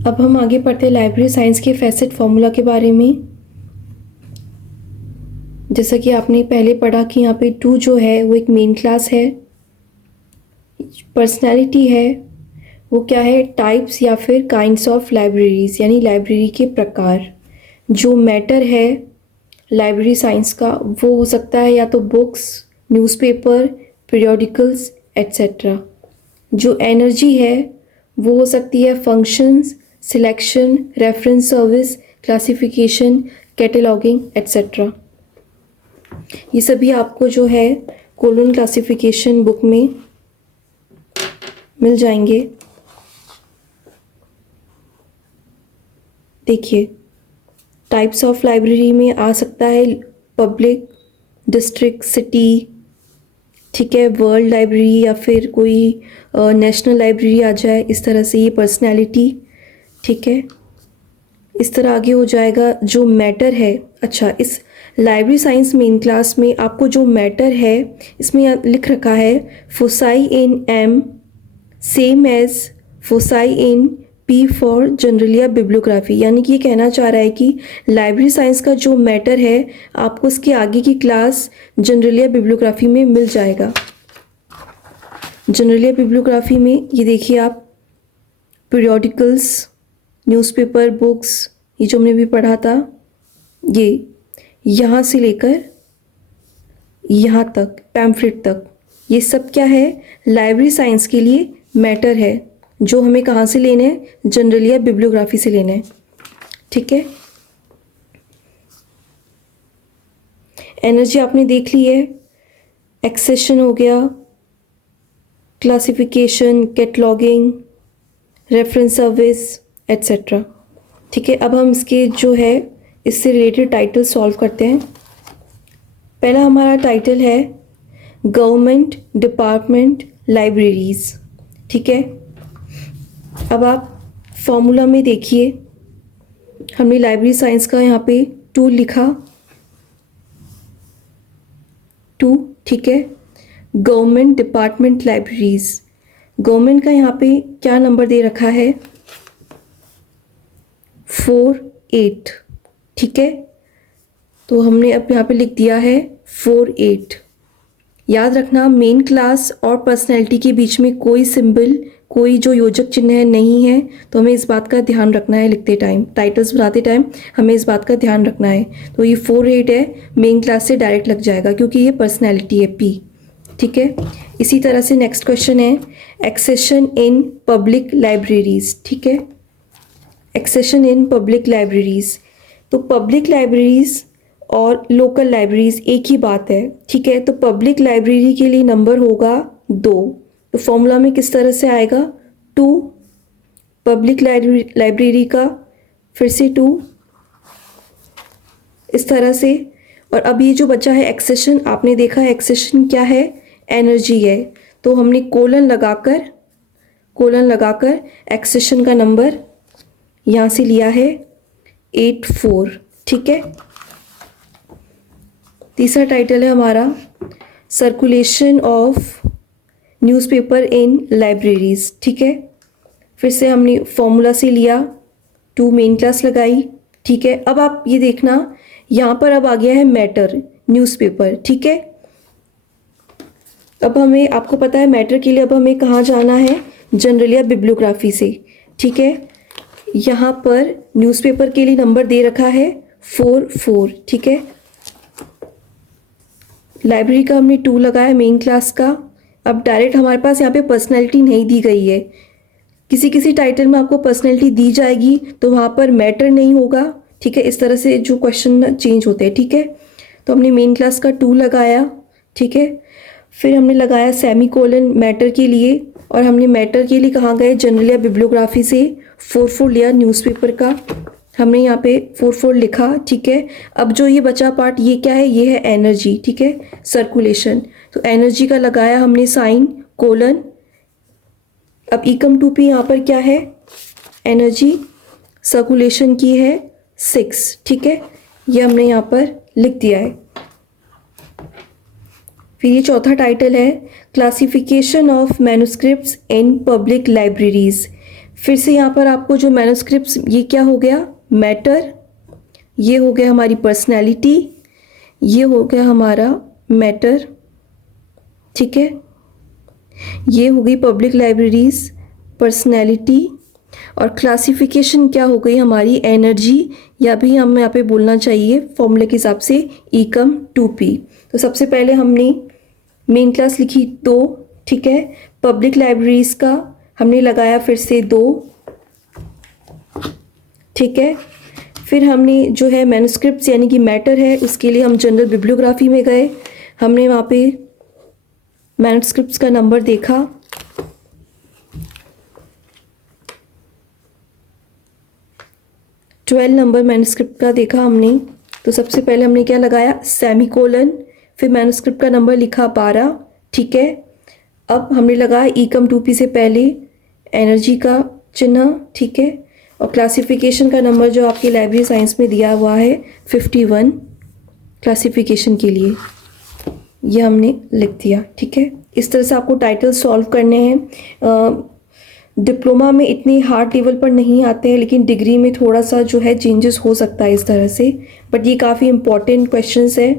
अब हम आगे पढ़ते हैं लाइब्रेरी साइंस के फैसेट फार्मूला के बारे में। जैसा कि आपने पहले पढ़ा कि यहाँ पे टू जो है वो एक मेन क्लास है। पर्सनैलिटी है वो क्या है, टाइप्स या फिर काइंड्स ऑफ लाइब्रेरीज, यानी लाइब्रेरी के प्रकार। जो मैटर है लाइब्रेरी साइंस का वो हो सकता है या तो बुक्स, न्यूज़पेपर, पीरियोडिकल्स एट्सेट्रा। जो एनर्जी है वो हो सकती है functions, selection, reference service, classification, cataloguing etcetera. ये सभी आपको जो है कोलन क्लासिफिकेशन बुक में मिल जाएंगे। देखिए, टाइप्स ऑफ लाइब्रेरी में आ सकता है पब्लिक, डिस्ट्रिक्ट, सिटी, ठीक है, वर्ल्ड लाइब्रेरी या फिर कोई नेशनल लाइब्रेरी आ जाए। इस तरह से ये पर्सनैलिटी, ठीक है। इस तरह आगे हो जाएगा जो मैटर है। अच्छा, इस लाइब्रेरी साइंस मेन क्लास में आपको जो मैटर है इसमें यहाँ लिख रखा है foci in M same as foci in P for Generalia bibliography. यानी कि ये कहना चाह रहा है कि लाइब्रेरी साइंस का जो मैटर है आपको इसके आगे की क्लास जनरलिया बिब्लियोग्राफी में मिल जाएगा। जनरलिया बिब्लियोग्राफी में ये देखिए आप, पीरियोडिकल्स, न्यूज़पेपर, बुक्स, ये जो हमने भी पढ़ा था, ये यहाँ से लेकर यहाँ तक, पैम्फलेट तक, ये सब क्या है, लाइब्रेरी साइंस के लिए मैटर है जो हमें कहाँ से लेना है, जनरलिया बिब्लियोग्राफी से लेना है, ठीक है। एनर्जी आपने देख ली है, एक्सेशन हो गया, classification, cataloguing, reference service etcetera, ठीक है। अब हम इसके जो है इससे रिलेटेड टाइटल सॉल्व करते हैं। पहला हमारा टाइटल है गवर्नमेंट डिपार्टमेंट लाइब्रेरीज, ठीक है। अब आप फॉर्मूला में देखिए, हमने लाइब्रेरी साइंस का यहाँ पे टू लिखा, टू, ठीक है। गवर्नमेंट डिपार्टमेंट लाइब्रेरीज, गवर्नमेंट का यहाँ पे क्या नंबर दे रखा है, 48, ठीक है। तो हमने अब यहाँ पे लिख दिया है 48। याद रखना, मेन क्लास और पर्सनैलिटी के बीच में कोई सिंबल, कोई जो योजक चिन्ह है नहीं है, तो हमें इस बात का ध्यान रखना है लिखते टाइम, टाइटल्स बनाते टाइम हमें इस बात का ध्यान रखना है। तो ये 48 है, मेन क्लास से डायरेक्ट लग जाएगा क्योंकि ये पर्सनैलिटी है, पी, ठीक है। इसी तरह से नेक्स्ट क्वेश्चन है एक्सेशन इन पब्लिक लाइब्रेरीज, ठीक है। एक्सेशन इन पब्लिक लाइब्रेरीज, तो पब्लिक लाइब्रेरीज और लोकल लाइब्रेरीज एक ही बात है, ठीक है। तो पब्लिक लाइब्रेरी के लिए नंबर होगा 2। तो फॉर्मूला में किस तरह से आएगा, 2, पब्लिक लाइब्रेरी का फिर से 2, इस तरह से। और अब ये जो बचा है एक्सेशन, आपने देखा है एक्सेशन क्या है, एनर्जी है। तो हमने कोलन लगाकर एक्सेशन का नंबर यहाँ से लिया है 84, ठीक है। तीसरा टाइटल है हमारा circulation of newspaper in libraries, ठीक है। फिर से हमने फॉर्मूला से लिया, 2 मेन क्लास लगाई, ठीक है। अब आप ये देखना, यहाँ पर अब आ गया है मैटर, न्यूज़पेपर, ठीक है। अब हमें, आपको पता है मैटर के लिए अब हमें कहाँ जाना है, जनरलिया बिब्लियोग्राफी से, ठीक है। यहाँ पर न्यूज़पेपर के लिए नंबर दे रखा है 44, ठीक है। लाइब्रेरी का हमने 2 लगाया, मेन क्लास का। अब डायरेक्ट हमारे पास यहाँ पे पर्सनैलिटी नहीं दी गई है, किसी किसी टाइटल में आपको पर्सनैलिटी दी जाएगी तो वहाँ पर मैटर नहीं होगा, ठीक है। इस तरह से जो क्वेश्चन चेंज होते हैं, ठीक है। तो हमने मेन क्लास का 2 लगाया, ठीक है। फिर हमने लगाया सेमीकोलन मैटर के लिए, और हमने मैटर के लिए कहाँ गए, जनरलिया बिब्लियोग्राफी से 44 लिया न्यूज़पेपर का, हमने यहाँ पे 44 लिखा, ठीक है। अब जो ये बचा पार्ट, ये क्या है, ये है एनर्जी, ठीक है, सर्कुलेशन। तो एनर्जी का लगाया हमने साइन, कोलन। अब इक्वल टू पे यहाँ पर क्या है, एनर्जी सर्कुलेशन की है 6, ठीक है। ये हमने यहाँ पर लिख दिया है। फिर ये चौथा टाइटल है classification of manuscripts in public libraries. फिर से यहाँ पर आपको जो मैन्युस्क्रिप्ट्स, ये क्या हो गया, मैटर, ये हो गया हमारी पर्सनैलिटी, ये हो गया हमारा मैटर, ठीक है। ये हो गई पब्लिक लाइब्रेरीज, पर्सनैलिटी, और क्लासिफिकेशन क्या हो गई हमारी एनर्जी, या भी हम यहाँ पे बोलना चाहिए फॉर्मूले के हिसाब से E=2P। तो सबसे पहले हमने मेन क्लास लिखी 2, ठीक है। पब्लिक लाइब्रेरीज का हमने लगाया फिर से 2, ठीक है। फिर हमने जो है मैन्युस्क्रिप्ट्स यानी कि मैटर है, उसके लिए हम जनरल बिब्लियोग्राफी में गए, हमने वहाँ पे मैन्युस्क्रिप्ट्स का नंबर देखा, 12 नंबर मैन्युस्क्रिप्ट का देखा हमने। तो सबसे पहले हमने क्या लगाया, सेमीकोलन, फिर मैन्युस्क्रिप्ट का नंबर लिखा 12, ठीक है। अब हमने लगाया E=2P से पहले एनर्जी का चिन्ह, ठीक है। और क्लासिफिकेशन का नंबर जो आपकी लाइब्रेरी साइंस में दिया हुआ है 51 क्लासिफिकेशन के लिए, ये हमने लिख दिया, ठीक है। इस तरह से आपको टाइटल सॉल्व करने हैं। डिप्लोमा में इतने हार्ड लेवल पर नहीं आते हैं, लेकिन डिग्री में थोड़ा सा जो है चेंजेस हो सकता है इस तरह से, बट ये काफ़ी इंपॉर्टेंट क्वेश्चंस है।